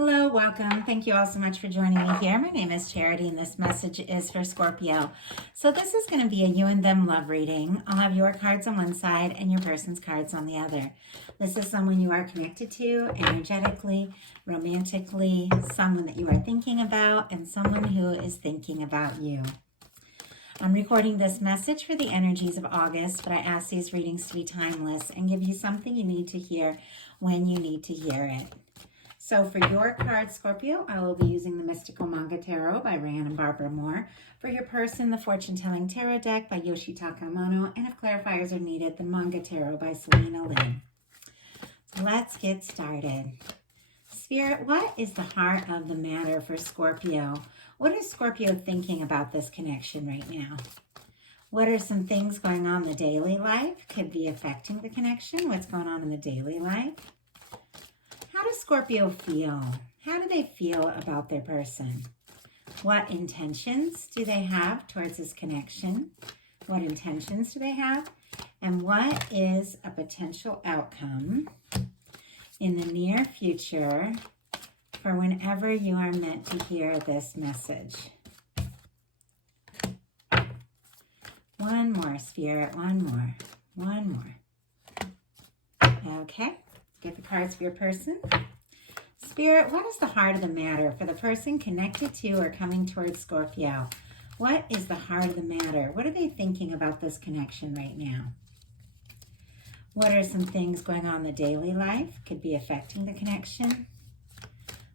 Hello, welcome. Thank you all so much for joining me here. My name is Charity and this message is for Scorpio. So this is going to be a you and them love reading. I'll have your cards on one side and your person's cards on the other. This is someone you are connected to energetically, romantically, someone that you are thinking about, and someone who is thinking about you. I'm recording this message for the energies of August, but I ask these readings to be timeless and give you something you need to hear when you need to hear it. So for your card, Scorpio, I will be using the Mystical Manga Tarot by Ryan and Barbara Moore. For your person, the Fortune Telling Tarot Deck by Yoshitaka Amano. And if clarifiers are needed, the Manga Tarot by Selena Lynn. So let's get started. Spirit, what is the heart of the matter for Scorpio? What is Scorpio thinking about this connection right now? What are some things going on in the daily life? Could be affecting the connection. What's going on in the daily life? How does Scorpio feel? How do they feel about their person? What intentions do they have towards this connection? What intentions do they have? And what is a potential outcome in the near future for whenever you are meant to hear this message? One more, Spirit, one more. Okay. Get the cards for your person. Spirit, what is the heart of the matter for the person connected to or coming towards Scorpio? What is the heart of the matter? What are they thinking about this connection right now? What are some things going on in the daily life? Could be affecting the connection.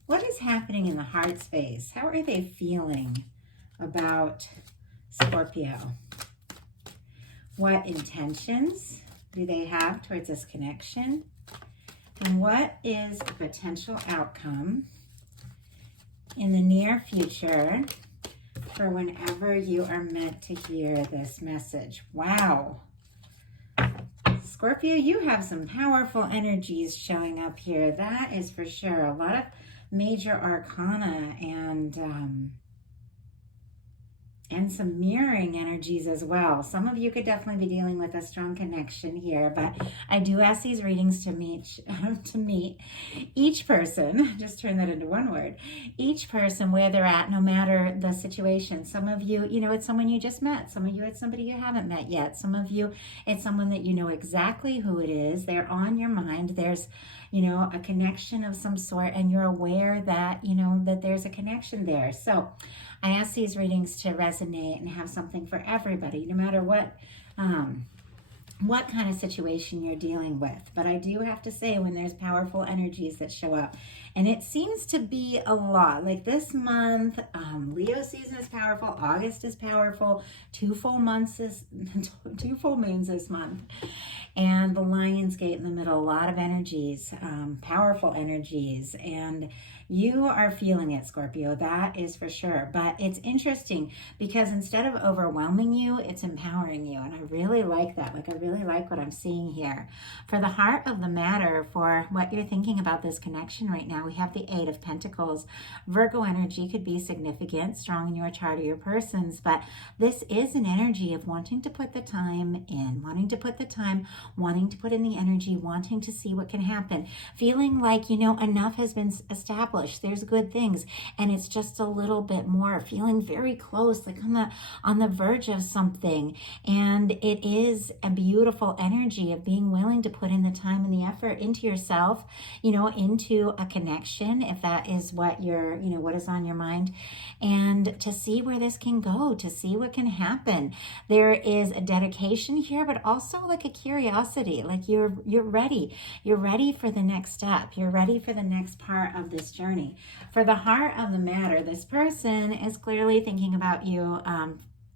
What is happening in the heart space? How are they feeling about Scorpio? What intentions do they have towards this connection? And what is a potential outcome in the near future for whenever you are meant to hear this message? Wow. Scorpio, you have some powerful energies showing up here. That is for sure. A lot of major arcana and some mirroring energies as well. Some of you could definitely be dealing with a strong connection here, but I do ask these readings to meet each person, just turn that into one word, each person where they're at, no matter the situation. Some of you, it's someone you just met. Some of you, it's somebody you haven't met yet. Some of you, it's someone that you know exactly who it is. They're on your mind. There's, a connection of some sort, and you're aware that, that there's a connection there. So I ask these readings to resonate and have something for everybody, no matter what kind of situation you're dealing with. But I do have to say, when there's powerful energies that show up, and it seems to be a lot, like this month, Leo season is powerful, August is powerful, 2 full moons this month, and the Lion's Gate in the middle, a lot of energies, powerful energies, and you are feeling it, Scorpio, that is for sure. But it's interesting because instead of overwhelming you, it's empowering you. And I really like that. I really like what I'm seeing here. For the heart of the matter, for what you're thinking about this connection right now, we have the 8 of Pentacles. Virgo energy could be significant, strong in your chart or your person's, but this is an energy of wanting to put the time in, wanting to put in the energy, wanting to see what can happen, feeling like, enough has been established. There's good things, and it's just a little bit more, feeling very close, like on the verge of something. And it is a beautiful energy of being willing to put in the time and the effort into yourself, into a connection, if that is what what is on your mind, and to see where this can go, to see what can happen. There is a dedication here, but also like a curiosity, like you're ready for the next step, you're ready for the next part of this journey. For the heart of the matter, this person is clearly thinking about you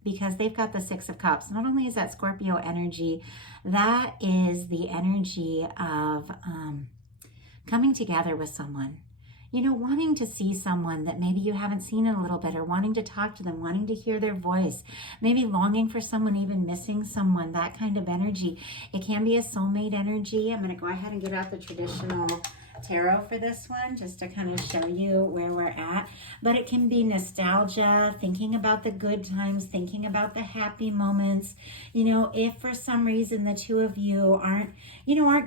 because they've got the 6 of Cups. Not only is that Scorpio energy, that is the energy of coming together with someone. Wanting to see someone that maybe you haven't seen in a little bit, or wanting to talk to them, wanting to hear their voice, maybe longing for someone, even missing someone, that kind of energy. It can be a soulmate energy. I'm going to go ahead and get out the traditional tarot for this one, just to kind of show you where we're at. But it can be nostalgia, thinking about the good times, thinking about the happy moments. You know, if for some reason the two of you aren't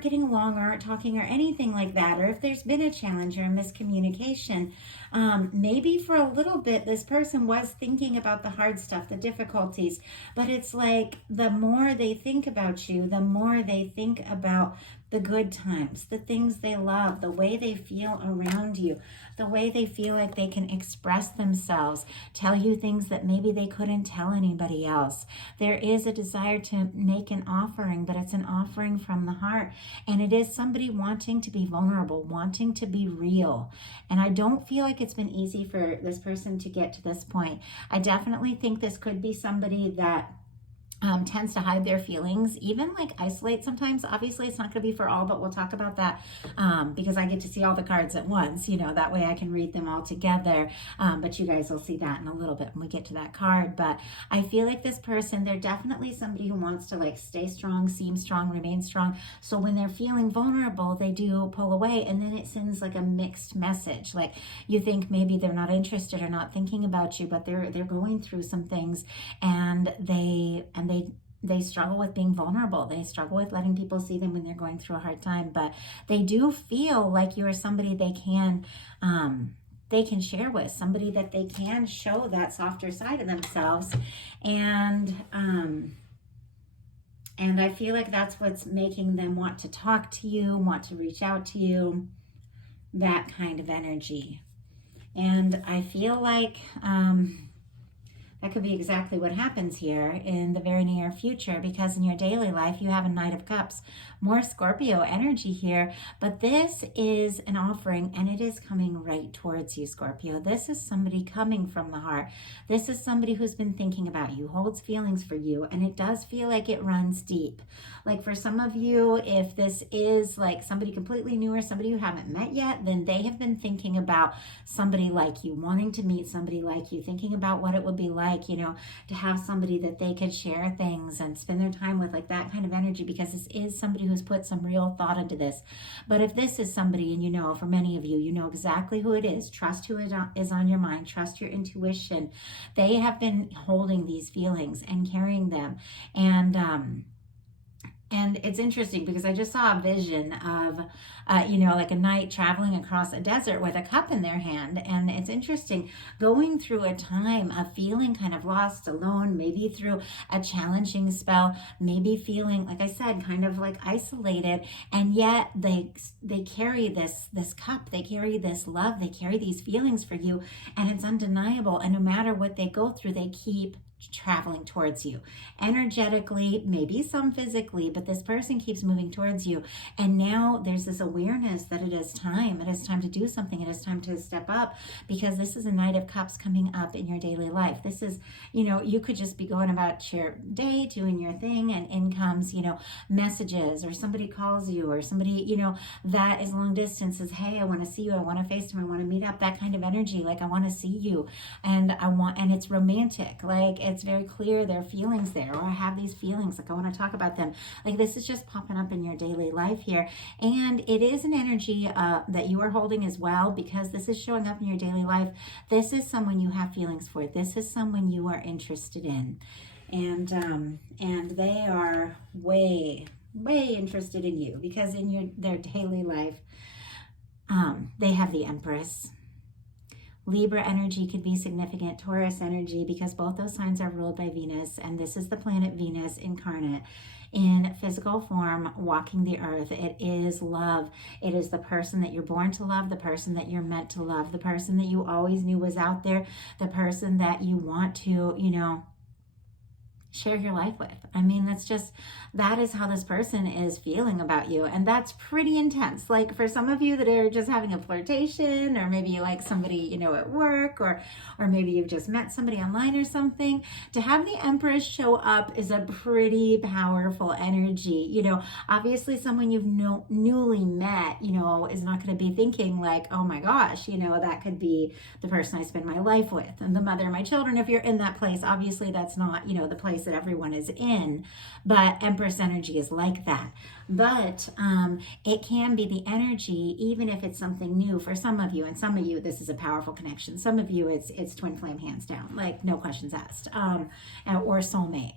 getting along, or aren't talking, or anything like that, or if there's been a challenge or a miscommunication, maybe for a little bit this person was thinking about the hard stuff, the difficulties, but it's like the more they think about you, the more they think about the good times, the things they love, the way they feel around you, the way they feel like they can express themselves, tell you things that maybe they couldn't tell anybody else. There is a desire to make an offering, but it's an offering from the heart. And it is somebody wanting to be vulnerable, wanting to be real. And I don't feel like it's been easy for this person to get to this point. I definitely think this could be somebody that tends to hide their feelings, even like isolate sometimes. Obviously, it's not going to be for all, but we'll talk about that because I get to see all the cards at once. You know, that way I can read them all together. But you guys will see that in a little bit when we get to that card. But I feel like this person, they're definitely somebody who wants to like stay strong, seem strong, remain strong. So when they're feeling vulnerable, they do pull away, and then it sends like a mixed message. Like you think maybe they're not interested or not thinking about you, but they're going through some things, and they struggle with being vulnerable. They struggle with letting people see them when they're going through a hard time, but they do feel like you are somebody they can share with, somebody that they can show that softer side of themselves. And I feel like that's what's making them want to talk to you, want to reach out to you, that kind of energy. And I feel like that could be exactly what happens here in the very near future, because in your daily life, you have a Knight of Cups, more Scorpio energy here, but this is an offering, and it is coming right towards you, Scorpio. This is somebody coming from the heart. This is somebody who's been thinking about you, holds feelings for you, and it does feel like it runs deep. Like for some of you, if this is like somebody completely new or somebody you haven't met yet, then they have been thinking about somebody like you, wanting to meet somebody like you, thinking about what it would be like, you know, to have somebody that they could share things and spend their time with, like that kind of energy, because this is somebody who's put some real thought into this. But if this is somebody, and you know, for many of you, you know exactly who it is, trust who is on your mind, trust your intuition. They have been holding these feelings and carrying them. And it's interesting because I just saw a vision of, like a knight traveling across a desert with a cup in their hand. And it's interesting, going through a time of feeling kind of lost, alone, maybe through a challenging spell, maybe feeling, like I said, kind of like isolated. And yet they carry this cup, they carry this love, they carry these feelings for you. And it's undeniable. And no matter what they go through, they keep traveling towards you energetically, maybe some physically, but this person keeps moving towards you. And now there's this awareness that it is time to do something. It is time to step up, because this is a Knight of Cups coming up in your daily life. This is, you could just be going about your day, doing your thing, and in comes, messages, or somebody calls you, or somebody, that is long distance, says, hey, I want to see you, I want to FaceTime, I want to meet up, that kind of energy. Like, I want to see you, and it's romantic. Like, it's very clear there are feelings there, or I have these feelings, like I want to talk about them. Like, this is just popping up in your daily life here. And it is an energy that you are holding as well, because this is showing up in your daily life. This is someone you have feelings for. This is someone you are interested in. And they are way interested in you, because in their daily life, they have the Empress. Libra energy could be significant, Taurus energy, because both those signs are ruled by Venus, and this is the planet Venus incarnate in physical form, walking the earth. It is love. It is the person that you're born to love, the person that you're meant to love, the person that you always knew was out there, the person that you want to, share your life with. I mean, that is how this person is feeling about you. And that's pretty intense. Like, for some of you that are just having a flirtation, or maybe you like somebody, at work, or maybe you've just met somebody online or something, to have the Empress show up is a pretty powerful energy. Obviously someone you've newly met, is not going to be thinking like, oh my gosh, that could be the person I spend my life with, and the mother of my children. If you're in that place, obviously that's not, the place place that everyone is in, but Empress energy is like that. But it can be the energy, even if it's something new for some of you. And some of you, this is a powerful connection. Some of you, it's twin flame, hands down, like no questions asked, or soulmate,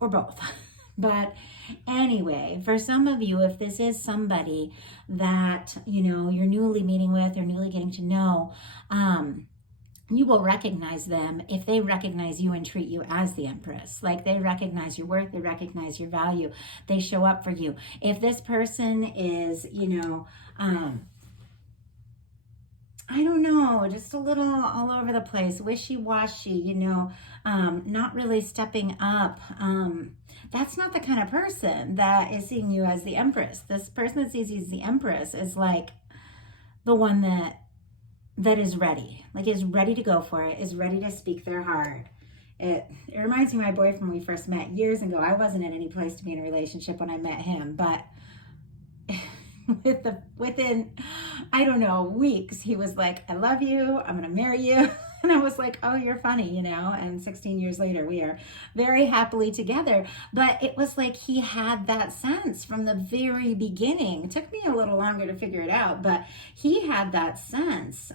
or both. But anyway, for some of you, if this is somebody that, you know, you're newly meeting with or newly getting to know, you will recognize them if they recognize you and treat you as the Empress. Like they recognize your worth, they recognize your value, they show up for you. If this person is, you know, I don't know, just a little all over the place, wishy-washy, you know, not really stepping up. That's not the kind of person that is seeing you as the Empress. This person that sees you as the Empress is like the one that is ready, like is ready to go for it, is ready to speak their heart. It reminds me of my boyfriend when we first met years ago. I wasn't in any place to be in a relationship when I met him, but within, I don't know, weeks, he was like, I love you, I'm gonna marry you. And I was like, oh, you're funny, you know, and 16 years later, we are very happily together. But it was like he had that sense from the very beginning. It took me a little longer to figure it out, but he had that sense,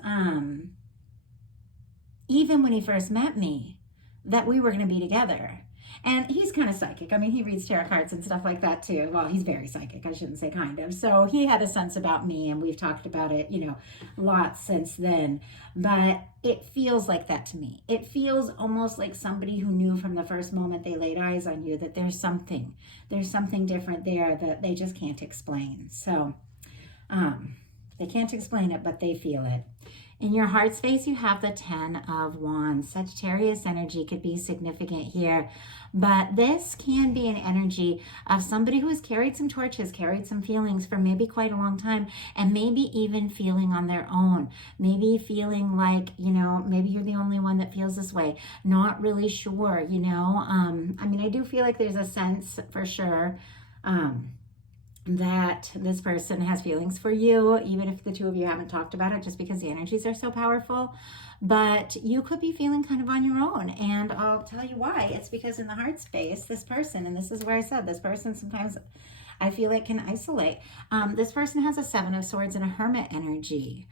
even when he first met me, that we were going to be together. And he's kind of psychic. I mean, he reads tarot cards and stuff like that too. Well, he's very psychic. I shouldn't say kind of. So he had a sense about me, and we've talked about it, you know, lots since then. But it feels like that to me. It feels almost like somebody who knew from the first moment they laid eyes on you that there's something different there that they just can't explain. So they can't explain it, but they feel it. In your heart space, you have the 10 of Wands. Sagittarius energy could be significant here, but this can be an energy of somebody who has carried some torches, carried some feelings for maybe quite a long time, and maybe even feeling on their own. Maybe feeling like, you know, maybe you're the only one that feels this way. Not really sure, you know. I mean, I do feel like there's a sense for sure that this person has feelings for you, even if the two of you haven't talked about it, just because the energies are so powerful. But you could be feeling kind of on your own, and I'll tell you why. It's because in the heart space, this person, and this is where I said this person sometimes I feel like can isolate. This person has a 7 of Swords and a Hermit energy.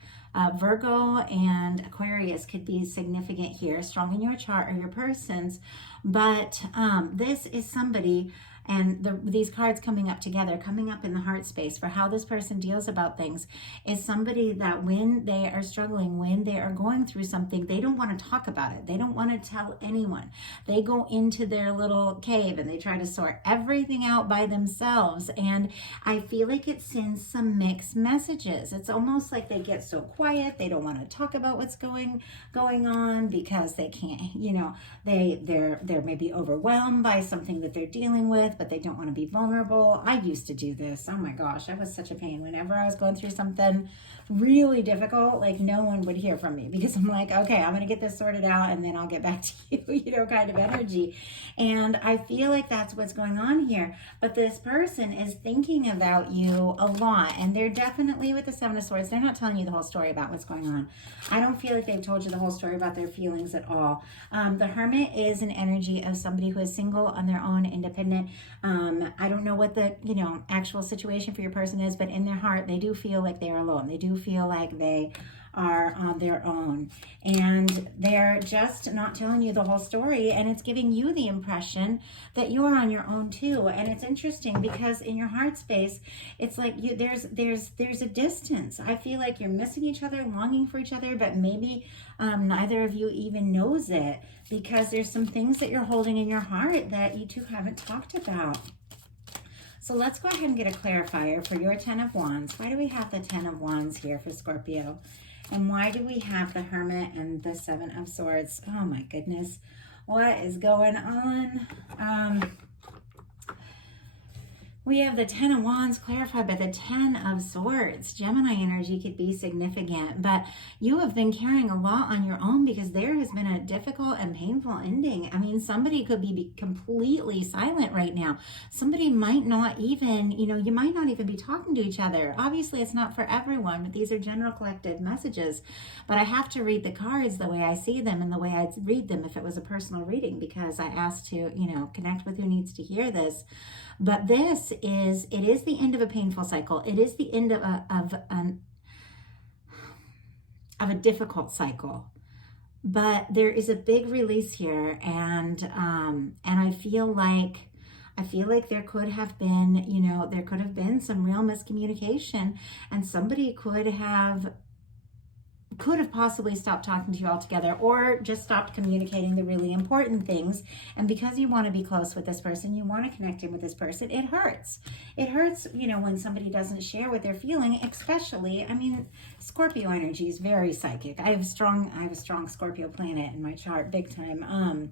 Virgo and Aquarius could be significant here, strong in your chart or your person's, but this is somebody, and these cards coming up together, coming up in the heart space for how this person deals about things, is somebody that when they are struggling, when they are going through something, they don't want to talk about it. They don't want to tell anyone. They go into their little cave and they try to sort everything out by themselves. And I feel like it sends some mixed messages. It's almost like they get so quiet. They don't want to talk about what's going on because they can't, you know, they're maybe overwhelmed by something that they're dealing with, but they don't want to be vulnerable. I used to do this. Oh my gosh, I was such a pain. Whenever I was going through something really difficult, like no one would hear from me because I'm like, okay, I'm going to get this sorted out and then I'll get back to you, you know, kind of energy. And I feel like that's what's going on here. But this person is thinking about you a lot, and they're definitely, with the 7 of Swords, they're not telling you the whole story about what's going on. I don't feel like they've told you the whole story about their feelings at all. The Hermit is an energy of somebody who is single, on their own, independent. I don't know what the, you know, actual situation for your person is, but in their heart, they do feel like they are alone. They do feel like they are on their own, and they're just not telling you the whole story, and it's giving you the impression that you are on your own too. And it's interesting because in your heart space, it's like you there's a distance. I feel like you're missing each other, longing for each other, but maybe neither of you even knows it, because there's some things that you're holding in your heart that you two haven't talked about. So let's go ahead and get a clarifier for your 10 of Wands. Why do we have the 10 of Wands here for Scorpio? And why do we have the Hermit and the 7 of Swords? Oh my goodness. What is going on? We have the 10 of Wands clarified by the 10 of Swords. Gemini energy could be significant, but you have been carrying a lot on your own because there has been a difficult and painful ending. I mean, somebody could be completely silent right now. Somebody might not even, you might not even be talking to each other. Obviously, it's not for everyone, but these are general collective messages. But I have to read the cards the way I see them and the way I'd read them if it was a personal reading, because I asked to, connect with who needs to hear this. But it is the end of a painful cycle. It is the end of a difficult cycle. But there is a big release here, and I feel like there could have been some real miscommunication, and somebody could have possibly stopped talking to you altogether, or just stopped communicating the really important things. And because you want to be close with this person, you want to connect in with this person, it hurts. It hurts, when somebody doesn't share what they're feeling, especially, Scorpio energy is very psychic. I have a strong Scorpio planet in my chart, big time.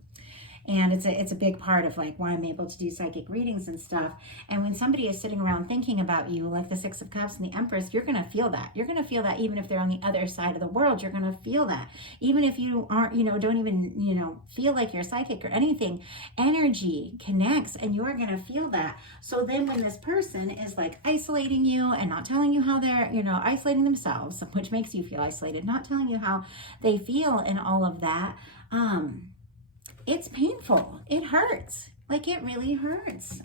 And it's a big part of like why I'm able to do psychic readings and stuff. And when somebody is sitting around thinking about you, like the Six of Cups and the Empress, you're going to feel that. You're going to feel that even if they're on the other side of the world. You're going to feel that. Even if you aren't, don't even, feel like you're psychic or anything, energy connects and you're going to feel that. So then when this person is like isolating you and not telling you how they're, isolating themselves, which makes you feel isolated, not telling you how they feel and all of that, it's painful. It hurts. Like, it really hurts.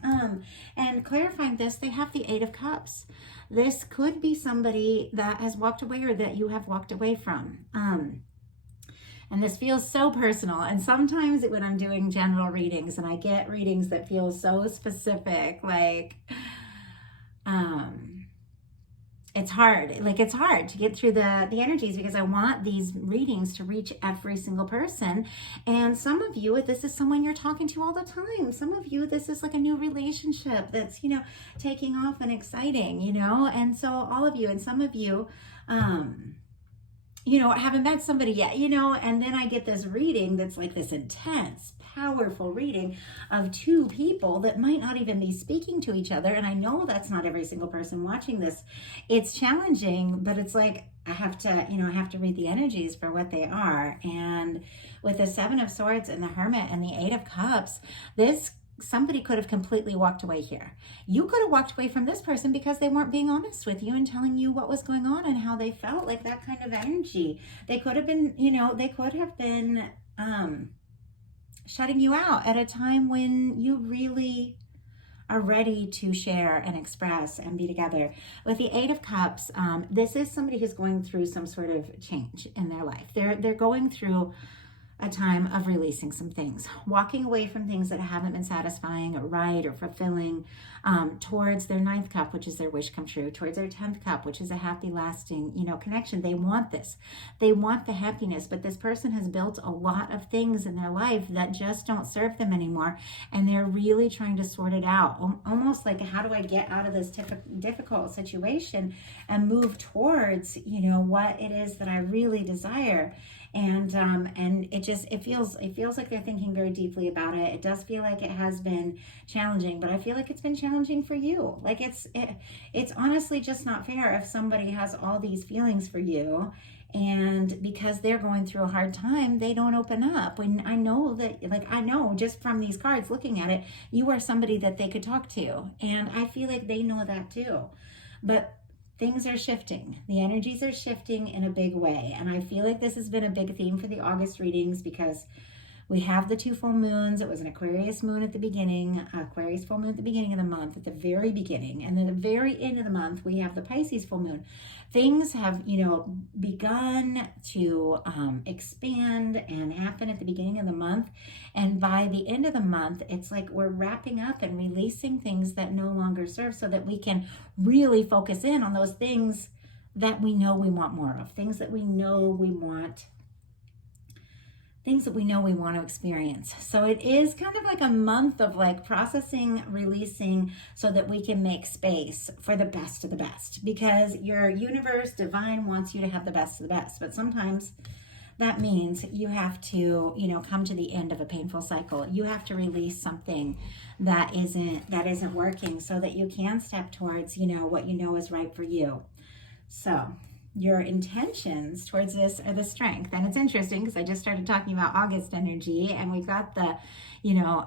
And clarifying this, they have the Eight of Cups. This could be somebody that has walked away or that you have walked away from. And this feels so personal. And sometimes when I'm doing general readings and I get readings that feel so specific, like, it's hard. Like, it's hard to get through the energies because I want these readings to reach every single person. And some of you, this is someone you're talking to all the time. Some of you, this is like a new relationship that's, taking off and exciting, and so all of you, and some of you, haven't met somebody yet, and then I get this reading that's like this intense, powerful reading of two people that might not even be speaking to each other. And I know that's not every single person watching this. It's challenging, but it's like, I have to read the energies for what they are. And with the Seven of Swords and the Hermit and the Eight of Cups, somebody could have completely walked away here. You could have walked away from this person because they weren't being honest with you and telling you what was going on and how they felt, like that kind of energy. They could have been, shutting you out at a time when you really are ready to share and express and be together. With the Eight of Cups, this is somebody who's going through some sort of change in their life. They're going through a time of releasing some things, walking away from things that haven't been satisfying or right or fulfilling, towards their ninth cup, which is their wish come true, towards their 10th cup, which is a happy, lasting, connection. They want this. They want the happiness, but this person has built a lot of things in their life that just don't serve them anymore. And they're really trying to sort it out. Almost like, how do I get out of this difficult situation and move towards, what it is that I really desire? And it feels like they're thinking very deeply about it. It does feel like it has been challenging, but I feel like it's been challenging for you. Like, it's honestly just not fair if somebody has all these feelings for you, and because they're going through a hard time, they don't open up. When I know just from these cards, looking at it, you are somebody that they could talk to, and I feel like they know that too. But things are shifting. The energies are shifting in a big way. And I feel like this has been a big theme for the August readings because we have the two full moons. It was an Aquarius moon at the beginning, Aquarius full moon at the beginning of the month, at the very beginning. And then at the very end of the month, we have the Pisces full moon. Things have, begun to expand and happen at the beginning of the month. And by the end of the month, it's like we're wrapping up and releasing things that no longer serve so that we can really focus in on those things that we know we want more of, things that we know we want to experience. So it is kind of like a month of like processing, releasing, so that we can make space for the best of the best, because your universe, divine, wants you to have the best of the best. But sometimes that means you have to, you know, come to the end of a painful cycle. You have to release something that isn't working so that you can step towards, you know, what you know is right for you. So your intentions towards this are the strength. And it's interesting because I just started talking about August energy, and we've got the, you know,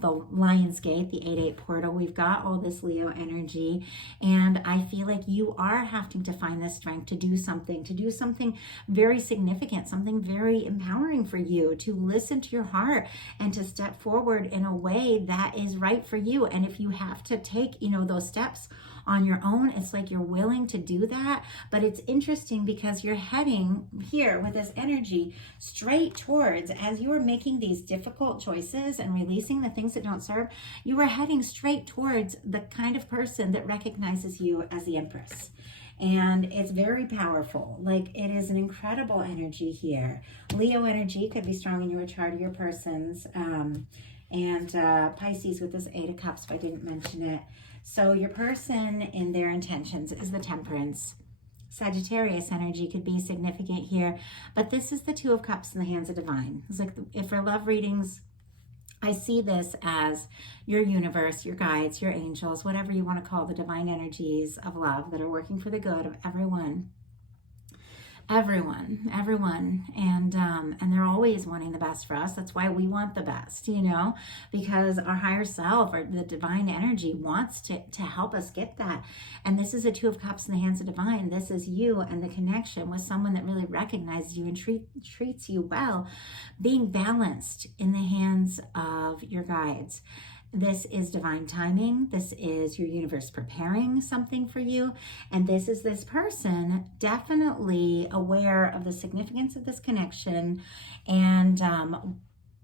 the Lion's Gate, the 8-8 portal. We've got all this Leo energy, and I feel like you are having to find the strength to do something very significant, something very empowering for you, to listen to your heart and to step forward in a way that is right for you. And if you have to take, you know, those steps on your own, it's like you're willing to do that. But it's interesting because you're heading here with this energy straight towards, as you are making these difficult choices and releasing the things that don't serve, you are heading straight towards the kind of person that recognizes you as the Empress. And it's very powerful. Like, it is an incredible energy here. Leo energy could be strong in your chart of your persons. And Pisces with this 8 of Cups, if I didn't mention it. So your person in their intentions is the Temperance. Sagittarius energy could be significant here, but this is the 2 of Cups in the hands of divine. It's like, if for love readings, I see this as your universe, your guides, your angels, whatever you want to call the divine energies of love that are working for the good of everyone. Everyone, and they're always wanting the best for us. That's why we want the best, you know, because our higher self, or the divine energy, wants to help us get that. And this is a 2 of Cups in the hands of divine. This is you and the connection with someone that really recognizes you and treats you well, being balanced in the hands of your guides. This is divine timing. This is your universe preparing something for you. And this is this person definitely aware of the significance of this connection, and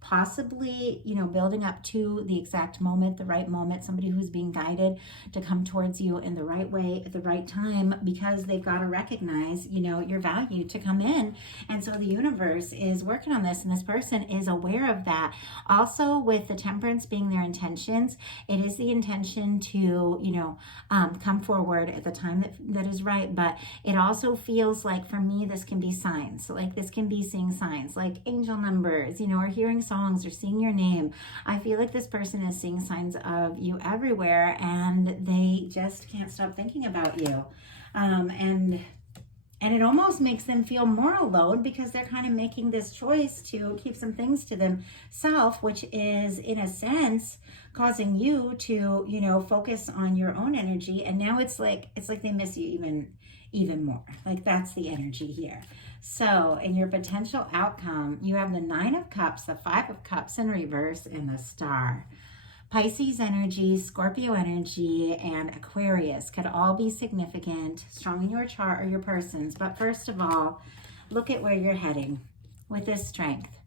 possibly, you know, building up to the exact moment, the right moment, somebody who's being guided to come towards you in the right way at the right time, because they've got to recognize, you know, your value to come in. And so the universe is working on this, and this person is aware of that. Also, with the Temperance being their intentions, it is the intention to, you know, come forward at the time that is right. But it also feels like, for me, this can be signs. So, like, this can be seeing signs like angel numbers, you know, or hearing songs, or seeing your name. I feel like this person is seeing signs of you everywhere, and they just can't stop thinking about you. And it almost makes them feel more alone, because they're kind of making this choice to keep some things to themselves, which is, in a sense, causing you to, you know, focus on your own energy. And now it's like they miss you even more. Like, that's the energy here. So in your potential outcome, you have the 9 of Cups, the 5 of Cups in reverse, and the Star. Pisces energy, Scorpio energy, and Aquarius could all be significant, strong in your chart or your persons. But first of all, look at where you're heading with this strength.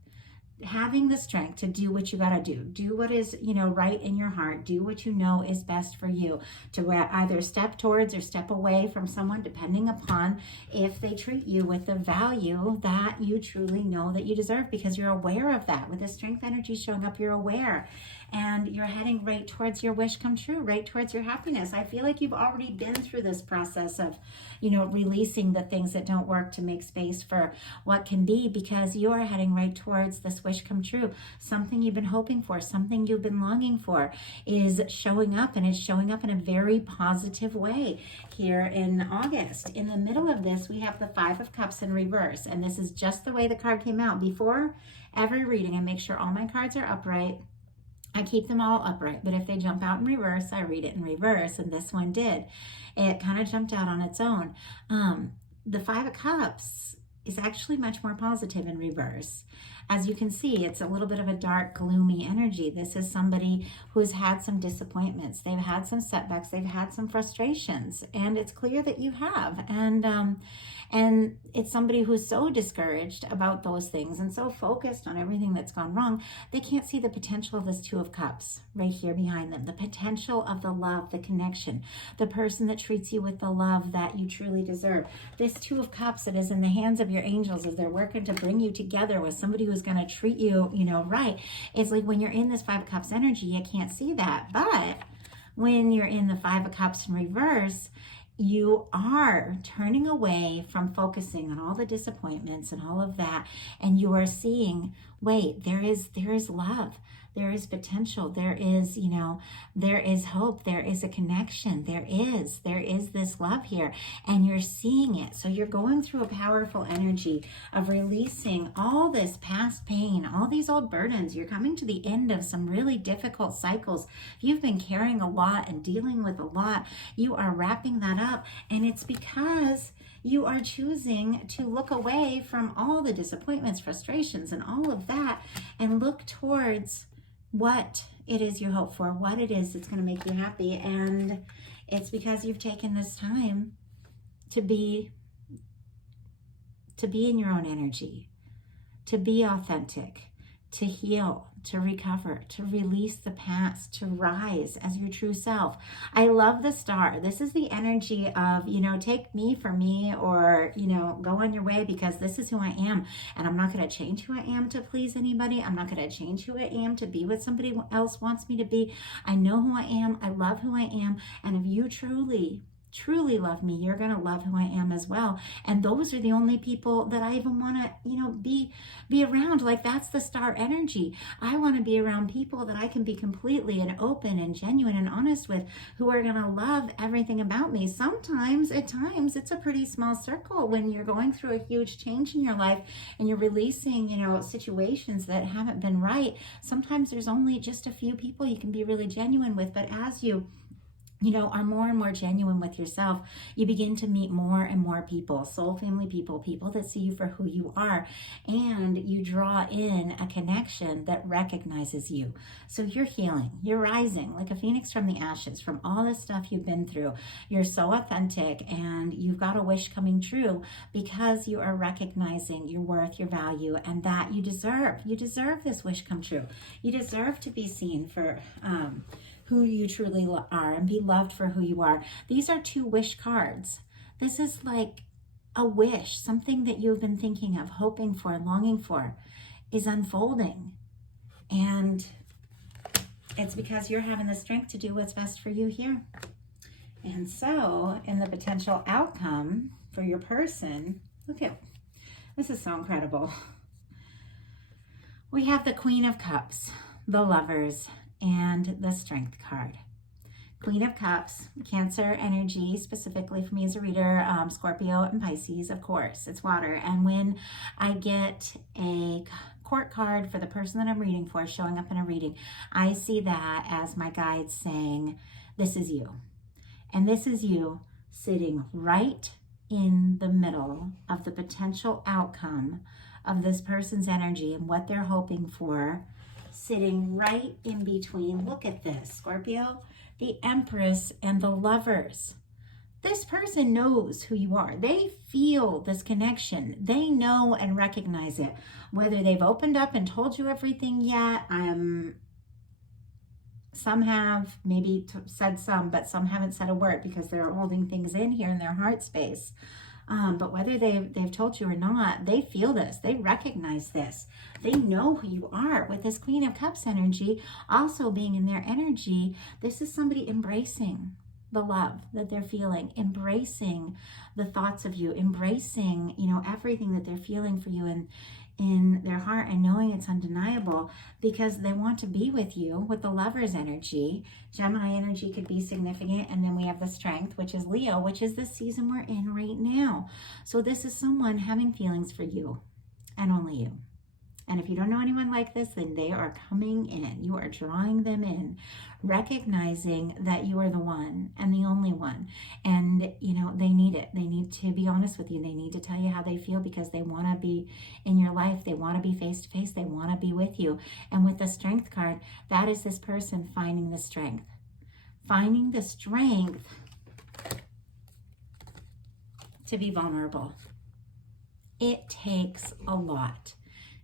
Having the strength to do what you got to do what is, you know, right in your heart, do what you know is best for you, to either step towards or step away from someone, depending upon if they treat you with the value that you truly know that you deserve, because you're aware of that. With the strength energy showing up, you're aware, and you're heading right towards your wish come true, right towards your happiness. I feel like you've already been through this process of, you know, releasing the things that don't work to make space for what can be, because you are heading right towards this wish come true. Something you've been hoping for, something you've been longing for is showing up, and it's showing up in a very positive way here in August. In the middle of this, we have the 5 of Cups in reverse, and this is just the way the card came out. Before every reading, I make sure all my cards are upright. I keep them all upright, but if they jump out in reverse, I read it in reverse, and this one did. It kind of jumped out on its own. The 5 of Cups is actually much more positive in reverse. As you can see, it's a little bit of a dark, gloomy energy. This is somebody who's had some disappointments. They've had some setbacks. They've had some frustrations, and it's clear that you have. And it's somebody who's so discouraged about those things and so focused on everything that's gone wrong, they can't see the potential of this 2 of Cups right here behind them. The potential of the love, the connection, the person that treats you with the love that you truly deserve. This 2 of Cups that is in the hands of your angels as they're working to bring you together with somebody who's going to treat you, you know, right. It's like when you're in this 5 of Cups energy, you can't see that. But when you're in the 5 of Cups in reverse, you are turning away from focusing on all the disappointments and all of that, and you are seeing, wait, there is love, there is potential, there is, there is hope, there is a connection, there is this love here, and you're seeing it. So you're going through a powerful energy of releasing all this past pain, all these old burdens. You're coming to the end of some really difficult cycles. You've been carrying a lot and dealing with a lot. You are wrapping that up, and it's because you are choosing to look away from all the disappointments, frustrations, and all of that, and look towards what it is you hope for, what it is that's going to make you happy. And it's because you've taken this time to be in your own energy, to be authentic, to heal, to recover, to release the past, to rise as your true self. I love the star. This is the energy of, take me for me, or, go on your way, because this is who I am. And I'm not going to change who I am to please anybody. I'm not going to change who I am to be what somebody else wants me to be. I know who I am. I love who I am. And if you truly love me, you're going to love who I am as well. And those are the only people that I even want to, be around. Like, that's the star energy. I want to be around people that I can be completely and open and genuine and honest with, who are going to love everything about me. Sometimes, at times, it's a pretty small circle when you're going through a huge change in your life and you're releasing, situations that haven't been right. Sometimes there's only just a few people you can be really genuine with. But as you are more and more genuine with yourself, you begin to meet more and more people, soul family people, people that see you for who you are, and you draw in a connection that recognizes you. So you're healing, you're rising like a phoenix from the ashes, from all the stuff you've been through. You're so authentic, and you've got a wish coming true because you are recognizing your worth, your value, and that you deserve this wish come true. You deserve to be seen for who you truly are, and be loved for who you are. These are 2 wish cards. This is like a wish, something that you've been thinking of, hoping for, longing for, is unfolding. And it's because you're having the strength to do what's best for you here. And so, in the potential outcome for your person, look at, this is so incredible. We have the Queen of Cups, the Lovers, and the Strength card. Queen of Cups, Cancer energy, specifically for me as a reader, Scorpio and Pisces, of course, it's water. And when I get a court card for the person that I'm reading for showing up in a reading, I see that as my guide saying, this is you. And this is you sitting right in the middle of the potential outcome of this person's energy and what they're hoping for, sitting right in between. Look at this, Scorpio, the Empress and the Lovers. This person knows who you are. They feel this connection. They know and recognize it. Whether they've opened up and told you everything yet, some have maybe said some, but some haven't said a word because they're holding things in here in their heart space. But whether they've told you or not, they feel this. They recognize this. They know who you are. With this Queen of Cups energy also being in their energy, this is somebody embracing the love that they're feeling, embracing the thoughts of you, embracing, everything that they're feeling for you in their heart, and knowing it's undeniable because they want to be with you. With the Lover's energy, Gemini energy could be significant. And then we have the Strength, which is Leo, which is the season we're in right now. So this is someone having feelings for you and only you. And if you don't know anyone like this, then they are coming in. You are drawing them in, recognizing that you are the one and the only one. And, they need it. They need to be honest with you. They need to tell you how they feel because they want to be in your life. They want to be face to face. They want to be with you. And with the Strength card, that is this person finding the strength. Finding the strength to be vulnerable. It takes a lot.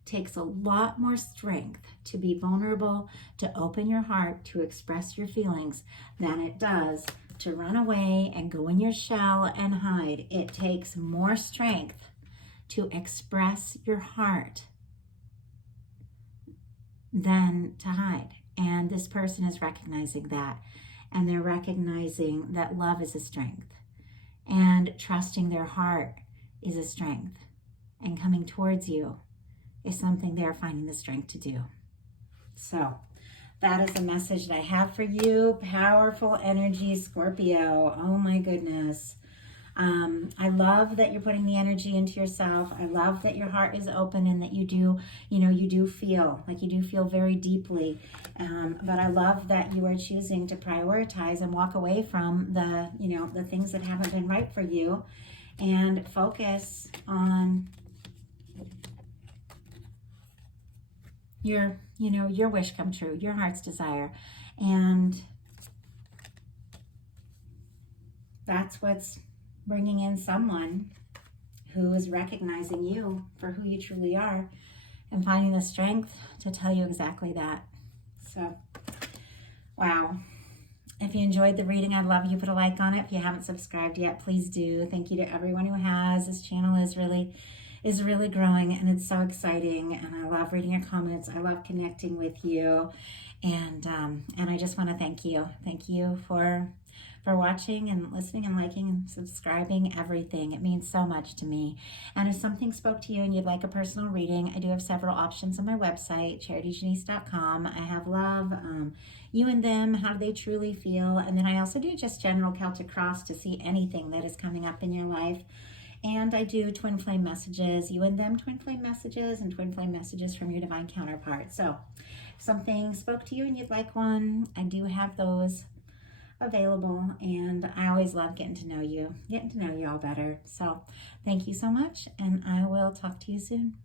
Takes a lot more strength to be vulnerable, to open your heart, to express your feelings, than it does to run away and go in your shell and hide. It takes more strength to express your heart than to hide. And this person is recognizing that. And they're recognizing that love is a strength. And trusting their heart is a strength. And coming towards you is something they're finding the strength to do. So that is the message that I have for you. Powerful energy, Scorpio. Oh my goodness. I love that you're putting the energy into yourself. I love that your heart is open and that you do, you do feel very deeply. But I love that you are choosing to prioritize and walk away from the things that haven't been right for you and focus on your wish come true, your heart's desire. And that's what's bringing in someone who is recognizing you for who you truly are and finding the strength to tell you exactly that. So, wow. If you enjoyed the reading, I'd love you put a like on it. If you haven't subscribed yet, please do. Thank you to everyone who has. This channel is really growing, and it's so exciting. And I love reading your comments. I love connecting with you. And I just want to thank you. Thank you for watching and listening and liking and subscribing, everything. It means so much to me. And if something spoke to you and you'd like a personal reading, I do have several options on my website, charityjanice.com. I have love, you and them, how do they truly feel? And then I also do just general Celtic cross to see anything that is coming up in your life. And I do twin flame messages, you and them twin flame messages, and twin flame messages from your divine counterpart. So if something spoke to you and you'd like one, I do have those available, and I always love getting to know you all better. So thank you so much, and I will talk to you soon.